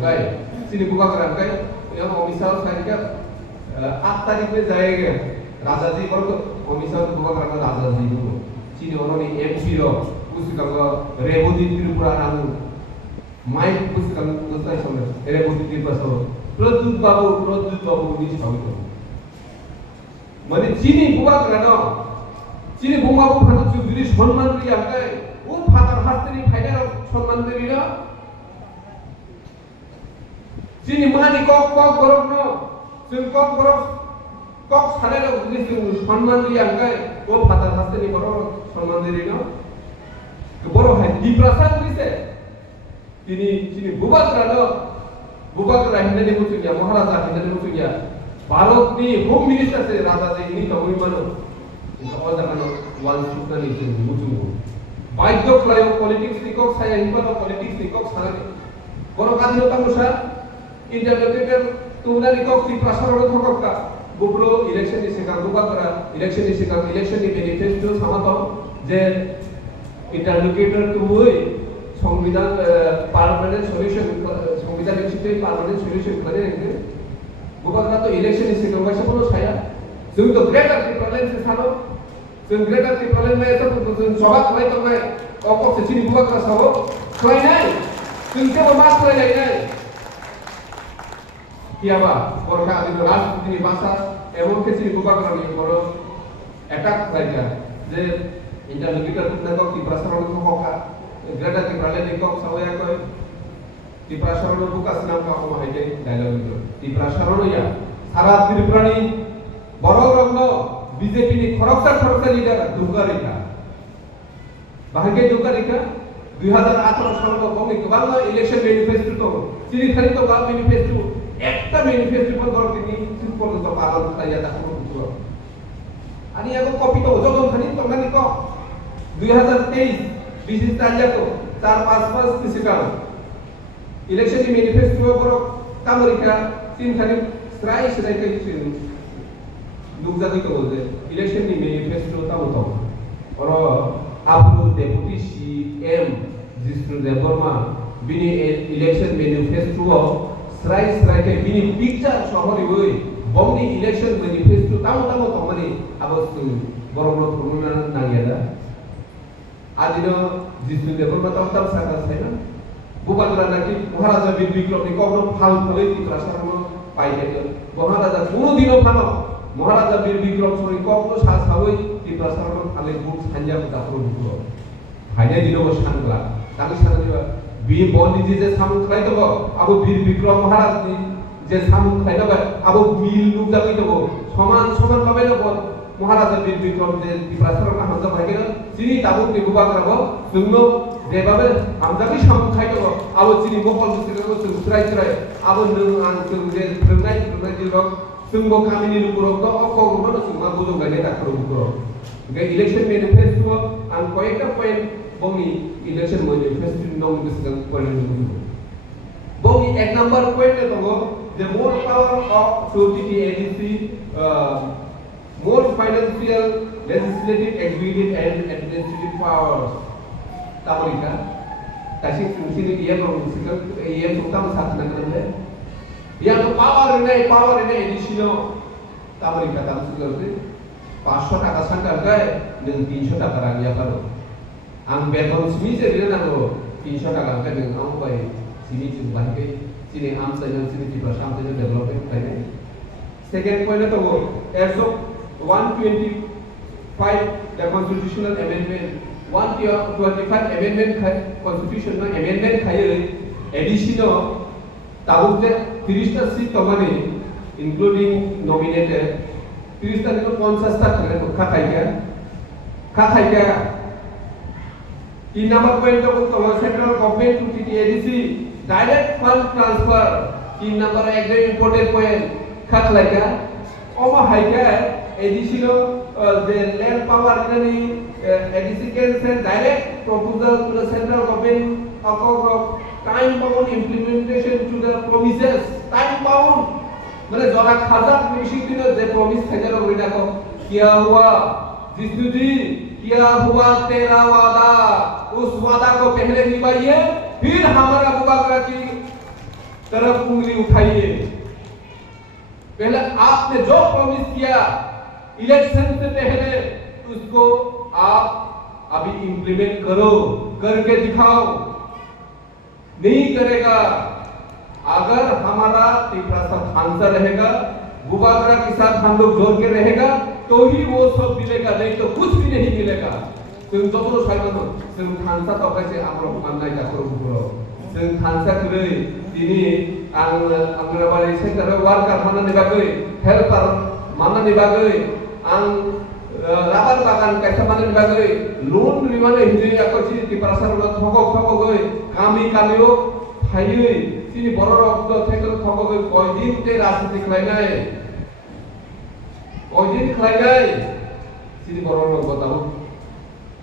angkai sini buka kerangkai yang misal saya kira 8 तारीख में जाएगा राजा जी पर तो मिसाल बुका kerangka राजा जी dulu sini orang ni MP ro उसका रेवती त्रिपुरा नाम माइक उसका उसका समय रेवती त्रिपुरा सो प्रद्युत बाबू ni साउथ माने चीनी बुका kerana चीनी बुका बाबू भानु जुरी सम्मान रि angkai ও ফাদার হাতনি ফাইনাল সম্মান দিরা যিনি মানি কক গরব ন जों কক গরব কক সালের जों সম্মান দিয়া গায় ও ফাদার হাতনি বড় সম্মান দিরা তো বড় হয় ডিপ্রাসাদ দিছে তিনি বুবাকরা হিন্দে বুঝিয়া মহারাজা হিন্দে বুঝিয়া ভারতনি হোম মিনিস্টার সে রাজা যে ইনি তো ওই মানো ও জানো ওয়ান সুতানি যে বুঝুগো বাইদ্য ক্লায় পলিটিক্স নিকক সায়া হিন্দা পলিটিক্স নিকক সারা বড় কাজটা মুসা ইন্টারনেটের তোমরা নিকক ত্রিপ্রাসারণ থককা বুপ্রো ইলেকশন নিছে কাম বুবাকরা ইলেকশন নিছে কাম ইলেকশন নি ম্যানিফেস্টো সামাত যে ইন্টারনেটের তুই সংবিধান পার্মানেন্ট সলিউশন সংবিধান ইস্যুতে পার্মানেন্ট সলিউশন করে রেখে বুবাকরা তো ইলেকশন নিছে কাম কাছে বলো সায়া जों तो ग्रेटर ত্রিপ্রালেন से सानो जों ग्रेटर ত্রিপ্রালেन में तो जों सभा खालाय तो नाय कक से सिनि बुबाकरा साबो खालाय नाय जों जेबो मास खालाय नाय कियाबा बरखा आदि राजनीतिनि भाषा एवं के सिनि बुबाकरा नि बड़ अटैक खालाय जे इंटरनेटर नक ত্রিপ্রাসারণ होका ग्रेटर ত্রিপ্রালেन निक सावया कय ত্রিপ্রাসারণ बुका नाम का हम हाइटे डायलॉग ত্রিপ্রাসারণ या सारा ত্রিপুরানি বড় রত্ন বিজেপি নি খরকসা লিডার দুর্গা রেখা ভাগ্যে দুর্গা রেখা 2018 সালে কমে বাংলা ইলেকশন ম্যানিফেস্টো তো চিনি খালি তো বাংলা ম্যানিফেস্টো একটা ম্যানিফেস্টো পর ধর তিনি ঠিক পর্যন্ত পালন করাইয়া দেখো পুরো আনি আগো কপি তো যখন খালি তো নানি ক 2023 বিশেষ তারিয়া তো 4-5 কিসিকাল ইলেকশন ম্যানিফেস্টো পর কামরিকা তিন খালি স্ট্রাইক কইছিল लोग जाति को बोलते इलेक्शन नि मैनिफेस्टो ताऊ और आपलो डेप्यूटी सीएम जिष्णु देवबर्मा बिनि इलेक्शन मैनिफेस्टो स्राय के बिनि पिक्चर शहरी होय बमनि इलेक्शन मैनिफेस्टो ताऊ तो माने अबस्तु बरमनो थुरुना नागियादा आदिनो जिष्णु देवबर्मा ताऊ साका छैन बुबादरा नाकि महाराजा वीर विक्रमनि कखनो फाल फलै ত্রিপ্রাসারণ पाइले महाराजा कोनो दिनो फानो महाराजा वीर विक्रम सरि कखनो सासावै ত্রিপ্রাসারণ खाले बुक सानजा बुदाखौ बुखो हायनाय दिनो सानग्ला तानि सानजिबा बि बनि जे सामु खाइ दबो आबो वीर विक्रम महाराज नि जे सामु खाइ दबो आबो मिल लुक जाबि दबो समान पाबाय दबो महाराजा वीर विक्रम जे ত্রিপ্রাসারণ हामजा भागेन सिनि दाबो नि बुबाग्राबो जोंनो जेबाबे हामजाबि सामु खाइ दबो आबो सिनि बकल सिगो सुराय आबो नों आं जों जे फोरोंनाय दिलक जोंबो गामिनि लुगुरक तो अकगनो सुमा बुजो गायनाय दाखरो बुगुरो गे इलेक्शन मैनिफेस्टो आं कयेकटा पॉइंट बंनि इलेक्शन मैनिफेस्टो नों गोसोगां पॉइंट बुगुरो बंनि एक नंबर पॉइंट दङो the more power of TTADC more financial legislative executive and administrative powers तामरिका तासिं सिनि इयानो सिगं इयान सुताम साथना करले yang power ini additional Amerika tahu seperti 500 টাকা sangar gay dengan 300 টাকা rakyat baru ang beton sini saya nado 300 টাকা gay dengan ang bay sini jumlah ke sini am saja sini di bersama saja development kayaknya second point itu as of 125 the constitutional amendment 125 amendment constitutional amendment kaya additional ताबुकते 30টা seat তমানে including nominated 30টা দিন 50টা করে খাখাইকা তিন number point তো central government to TTADC direct fund transfer তিন নাম্বার একদম ইম্পর্টেন্ট পয়েন্ট খাখলাইকা ওমা হাইকা additional the land power ini ADC can send direct proposal to the central government of time bound implementation to the promises time bound মানে জরা খাজা নিশ্চিত দিন যে প্রমিস খাজার ওইটা কো কিয়া হুয়া जिष्णु जी किया हुआ तेरा वादा उस वादा को पहले निभाइए फिर हमारा बुबाकरा की तरफ उंगली उठाइए। पहले आपने जो प्रॉमिस किया इलेक्शन से पहले उसको आप अभी इंप्लीमेंट करो, करके दिखाओ। नहीं करेगा, अगर हमारा टिप्रासा खांसा रहेगा, बुबागरा के साथ हम लोग जोड़ के रहेगा तो ही वो सब मिलेगा, नहीं तो कुछ भी नहीं मिलेगा। जों जबरो साइबानो जों खांसा तो कैसे आमरो माननाय जाखरो बुरो जों खांसा करे दिनै आंगनबाड़ी सेन्टाराव वार्कार माननायनि बागै हेल्पार माननायनि बागै आं राबार बागान गायथा माननायनि बागै लोन रिमाने हिजै आकछि टिप्रासारनो थगै गामि गामियाव फायै सिनि बर' रक्त थेकल थगै कयदिन ते राजनीति खालायनाय कयदिन खालायनाय सिनि बर' रक्तआव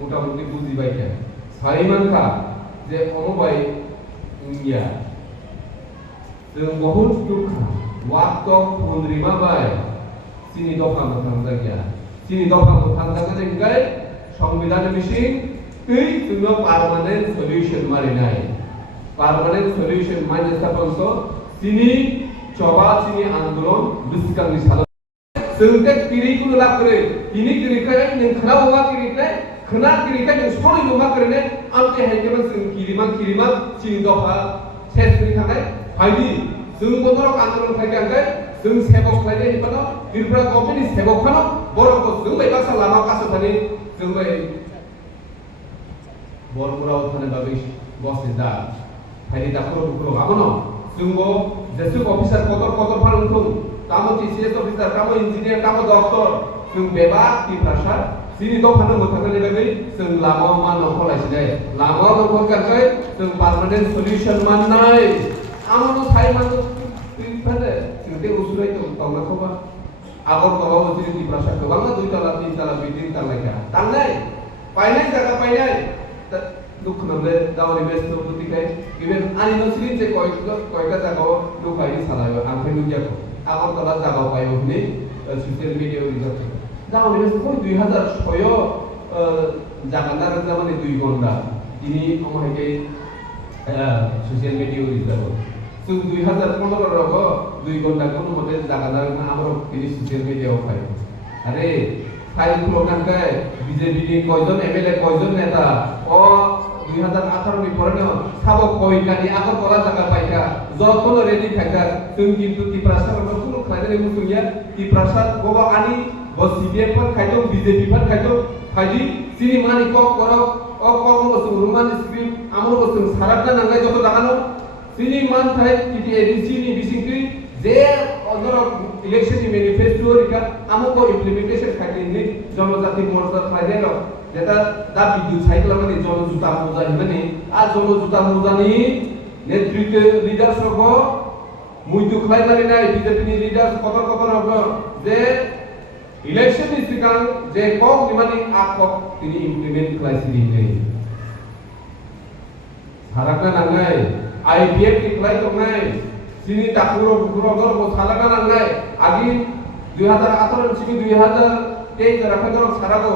मोटामुटी बुजिबाय क्या सारिमानखा जे अमबाय इंडिया जों बहुत दुख वाक्त फुनरिमा बाय सिनि दफा मोथां जायगा सिनि दफा मोथां जायगा इंगाय संविधान मिसिं तै जोंनो पार्मानेंट सल्यूशन मारिनाय पार्मानेंट सल्यूशन माइने सापनसो सिनि चबा सिनि आंदोलन बिस्कांनि साल जों ते किरिकुल लाकरे किनि किरिखाय नों खराबा किरिखाय खना किरिखाय नों सनै नुमा करने आमते हायकेमन जों किरिमा सिनि दफा सेसनि थाखाय फायदि जों बदरक आंदोलन खायगांगाय जों सेबक खायदे हिपानो बिरफ्रा गभर्नमेन्टनि सेबक खानो बरको जों बायबासा लामा कासोथानि जों बाय बरपुराव थाने बागै बसनि दा फायदि दाखरो दुखरो आबनो जोंबो जेसुक अफिसार कदर फालुंथुं कामो टीसीएस अफिसार कामो इंजिनियर कामो डॉक्टर जों बेबा टिप्रासा सिनि दफानो मोथांनि बागै जों लामा मानो खलायसिनाय लामा नखरखाय जों पार्मानेंट सल्यूशन माननाय आमनो साइमानो तिनफाने जोंते उसुराय दं तांनाखौबा आगर तलाव सिनि टिप्रासा गोबां दुइ तला तीन तला बिल्डिं तांनायखा तांनाय पायनाय जागा पायनाय दुख नंले दावनि बेस्ट बुतिखाय इभेन आनि नसिनि जे कयका जागाव दुखाय सालायो आंखाय नुजाखौ आगर तला जागाव पायो हने ससियेल मीडिया रिजार्च दावनि बेस्ट 2006 जागानार जामाने 2 घन्टा दिनि अमहायके ससियेल मीडिया रिजार्च जों 2015 राव 2 घन्टा कोनो मते जागानार आमरो दिनि ससियल मीडिया पायो अरे फाइल प्रोग्रामखाय बीजेपी नि कयजन एमएलए कयजन नेता 2018 नि परेनो साबो कयकानि आगर कला जागा पाइका जतनो रेडी थाका जों किन्तु टिप्रासार कोनो खायदे मुसुनिया टिप्रासार गोबा आनि ब सीपीएम पर खायदो बीजेपी पर खायदो फाइदि सिनि मानि क करक अ कमो जों रुमान स्क्रिम आमरो जों साराबना नांगाय जतो जागानो सिनि मान थाय टिटिएडीसी नि बिसिंति जे अदर इलेक्शन नि मैनिफेस्टो रिका आमको इम्प्लीमेंटेशन खायदिनि जनजाति मोर्चा खायदेरो जेता दा विद्युत साइकेल माने जनजुता मोजा हिमाने आ जनजुता मोजानि नेतृत्व लीडर सबो मुइदु खाय मारिनाय बीजेपी नि लीडर कतर हबो जे इलेक्शन नि सिगां जे कक निमानि आकक तिनि इम्प्लीमेंट खायसिनि नै साराखना नांनाय आईपीएफ नि खाय दंनाय सिनि दाखुरो बुकुरो गरबो सालाना नांनाय आगि 2018 सिगि 2023 राखादर सारागो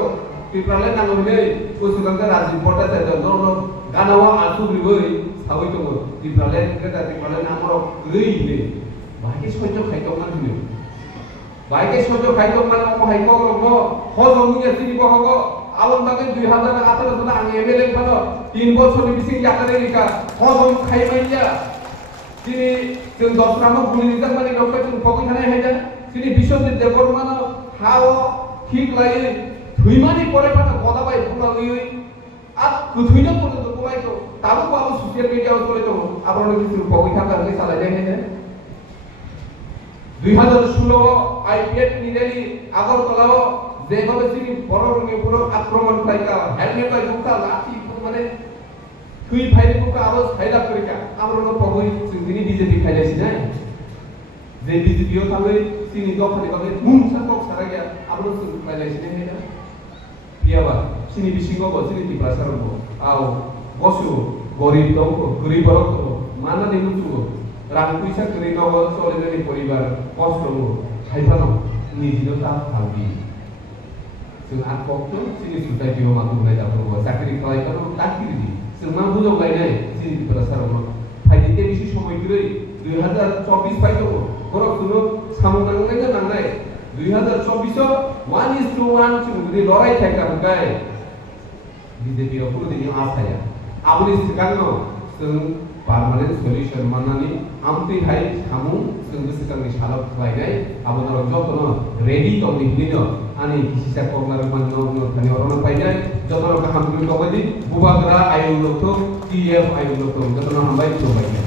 टिप्राले नांगो नै उसुगांगा राजीव भट्टाचार्य दनो गानावा आसु रिबै साबै दङ टिप्राले केटा टिप्राले नामरो गैले बाहायके सयज खायदो माननो बाहायके सयज खायदो मान हायको रबो हजमुया सिनि बहगो आलन बागै 2018 सन आं एमएलए फानो 3 बछरनि बिसिं याकारे रिका हजम खायमाइया सिनि जों दसरानो गुलिनि जामानि नौका जों फगै थानाय हायदा सिनि बिश्वजित देबबर्मानो हाओ ठीक लायै थुइमानि परे फानो गदाबाय फुलाङै आ गोथैनो परे दलायखौ दाबो बाबो ससियेल मीडियाआव चले दङ आब्रनो बिसोर फगै थानानै सालायनाय हायदा 2016 आईपीएफ निदेनि आगरतलाव जेबाबे सिनि बर'नि पुरो आक्रमण खायका हेलमेट बाय दुखा लाठी माने थुइ फाइरिखौ आरो साइडा करिका आमरो पगै जोंनि बीजेपी खायलायसिनाय जे बीजेपीआव थाङै सिनि दफानि बागै मुंसा कक साराया आमरो जों खायलायसिनाय हैना पियाबा सिनि बिसिङाव सिनि टिप्रासारबो आव बसु गरीब दं गरीब रक माननानै मुचु रां पैसा गरीबाव चलेनायनि परिबार कष्टबो खायफानो निजिनो ता थांबि जों आककतो सिनि सुथायथियाव माथुनाय दाबो साख्रि खालायबानो ताकिरि जों मा बुझाव गायनाय सिनि टिप्रासारबो फाइदिते बिसि समयग्रै 2024 फाइव दङ बरफ सुनो सामु नांनाय नांनाय 2024 1:1 जों जुदि लड़ाई थायग्राफोरखाय बीजेपी आव कुनुदिन आसाया आबुनि सिगाङाव जों पार्मानेंट सल्यूशन माननानै आमथैहाय सामु जों गोसोखांनि सालाव खालायनाय आबुनाव जतनो रेडी दं बिदिनो आनि किसिसा कर्नार माननो थानि अरन फायनाय जतनो गाहाम दुइ दबायदि बुबाग्रा आयुलथ टीएफ आयुलथ जतनो हामबाय जबाय